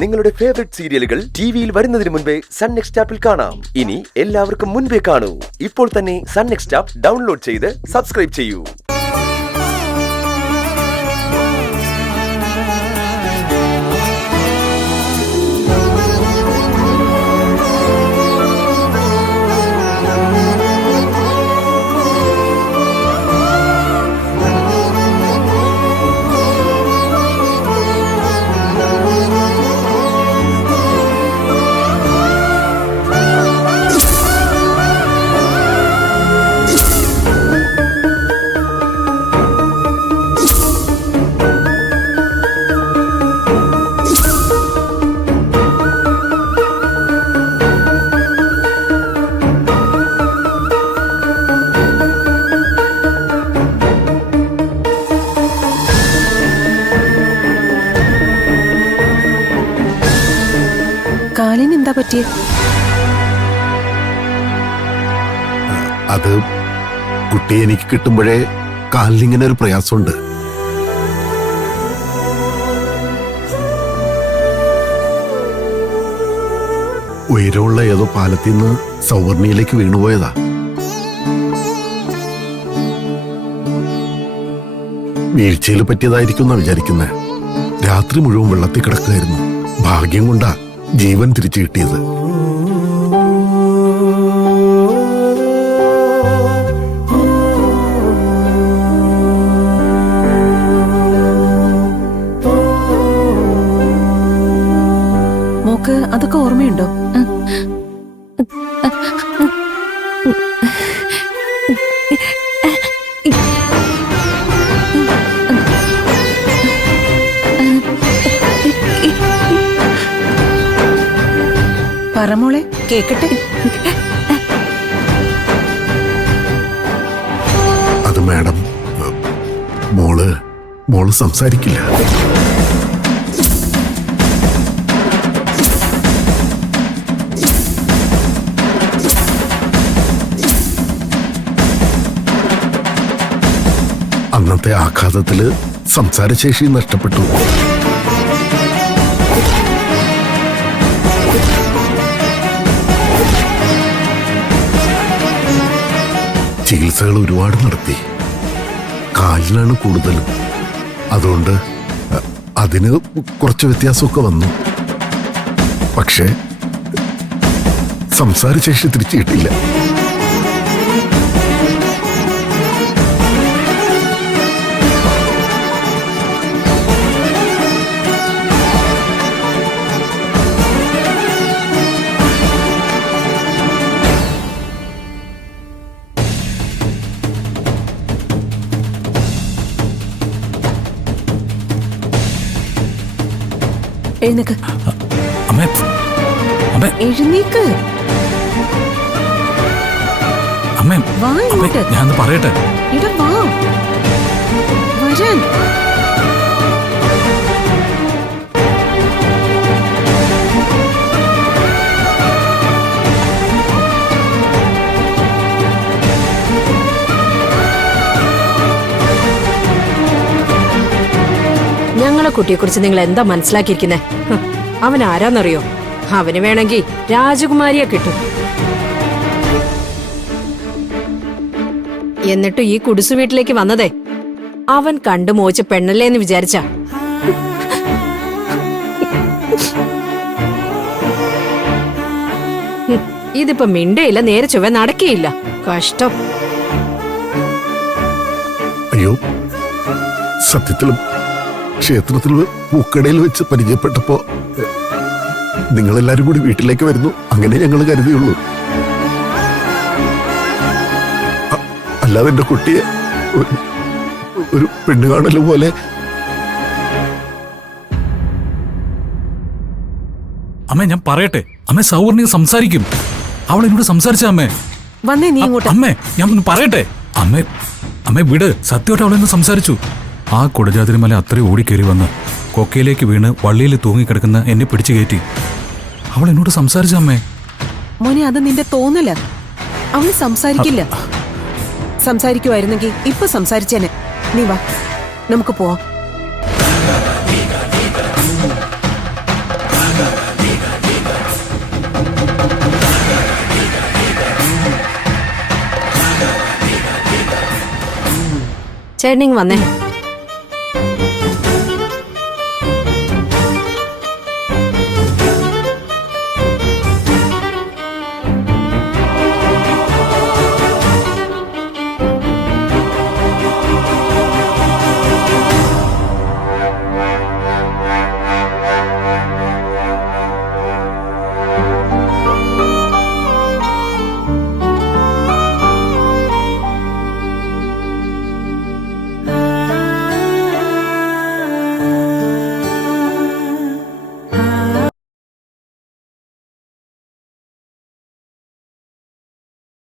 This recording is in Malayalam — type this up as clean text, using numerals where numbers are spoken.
നിങ്ങളുടെ ഫേവറേറ്റ് സീരിയലുകൾ ടിവിയിൽ വരുന്നതിന് മുൻപേ സൺ നെക്സ്റ്റ് ആപ്പിൽ കാണാം. ഇനി എല്ലാവർക്കും മുൻപേ കാണൂ. ഇപ്പോൾ തന്നെ സൺ നെക്സ്റ്റ് ആപ്പ് ഡൗൺലോഡ് ചെയ്ത് സബ്സ്ക്രൈബ് ചെയ്യൂ. കാലിന് എന്താ പറ്റിയ? അത് കുട്ടിയെ എനിക്ക് കിട്ടുമ്പോഴേ കാലിനിങ്ങനെ ഒരു പ്രയാസമുണ്ട്. ഉയരമുള്ള ഏതോ പാലത്തിൽ നിന്ന് സൗവർണിയിലേക്ക് വീണുപോയതാ. വീഴ്ചയിൽ പറ്റിയതായിരിക്കും എന്നാ വിചാരിക്കുന്നത്. രാത്രി മുഴുവൻ വെള്ളത്തിൽ കിടക്കുകയായിരുന്നു. ഭാഗ്യം കൊണ്ടാ ജീവൻ തിരിച്ചു കിട്ടിയത്. മോക്ക് അതൊക്കെ ഓർമ്മയുണ്ടോ? പറമോളെ, കേക്കട്ടെ. അത് മാഡം, മോള് സംസാരിക്കില്ല. അന്നത്തെ ആഘാതത്തില് സംസാരശേഷി നഷ്ടപ്പെട്ടു. ചികിത്സകൾ ഒരുപാട് നടത്തി. കാലിനാണ് കൂടുതലും. അതുകൊണ്ട് അതിന് കുറച്ച് വ്യത്യാസമൊക്കെ വന്നു. പക്ഷേ സംസാരശേഷി തിരിച്ചു കിട്ടില്ല. എഴുന്നേക്ക്. എഴുന്നേക്ക്. വാ ഇങ്ങോട്ട്. ഞാൻ പറയട്ടെ. ഇവിടെ വാ. വരാൻ. ഞങ്ങളെ കുട്ടിയെക്കുറിച്ച് നിങ്ങൾ എന്താ മനസ്സിലാക്കിയിരിക്കുന്നേ? അവൻ ആരാന്നറിയോ? അവന് വേണമെങ്കിൽ രാജകുമാരിയെ കിട്ടും. എന്നിട്ട് ഈ കുടിസു വീട്ടിലേക്ക് വന്നതേ അവൻ കണ്ടു മോച്ച പെണ്ണല്ലേ എന്ന് വിചാരിച്ച. ഇതിപ്പോ മിണ്ടയില്ല, നേരെ ചൊവ്വ നടക്കുകയില്ല. കഷ്ടം. അയ്യോ, സത്യത്തിലും ക്ഷേത്രത്തിൽ പൂക്കടയിൽ വെച്ച് പരിചയപ്പെട്ടപ്പോ നിങ്ങളെല്ലാരും കൂടി വീട്ടിലേക്ക് വരുന്നു, അങ്ങനെ ഞങ്ങൾ കരുതിയുള്ളൂ. അല്ലാതെ എന്റെ കുട്ടിയെ ഒരു പെണ്ണ് കാണല് പോലെ. അമ്മേ, ഞാൻ പറയട്ടെ. അമ്മേ, സൗവർണിക സംസാരിക്കും. അവൾ എന്നോട് സംസാരിച്ച അമ്മേ. വന്നേ നീ ഇങ്ങോട്ട്. അമ്മേ, ഞാൻ പറയട്ടെ. അമ്മേ വിട്. സത്യമായിട്ട് അവളെന്ന് സംസാരിച്ചു. ആ കുടജാതിരിമല അത്രയും ഓടിക്കേറി വന്ന് കൊക്കയിലേക്ക് വീണ് വള്ളിയിൽ തൂങ്ങിക്കിടക്കുന്ന എന്നെ പിടിച്ചു കയറ്റി അവൾ എന്നോട് സംസാരിച്ച അമ്മേ. മോനെ, അത് നിന്റെ തോന്നല. അവൾ സംസാരിക്കില്ല. സംസാരിക്കുമായിരുന്നെങ്കിൽ ഇപ്പൊ സംസാരിച്ചേനെ. നീ വാ, നമുക്ക് പോവാം. ചേട്ടനിങ് വന്നേ.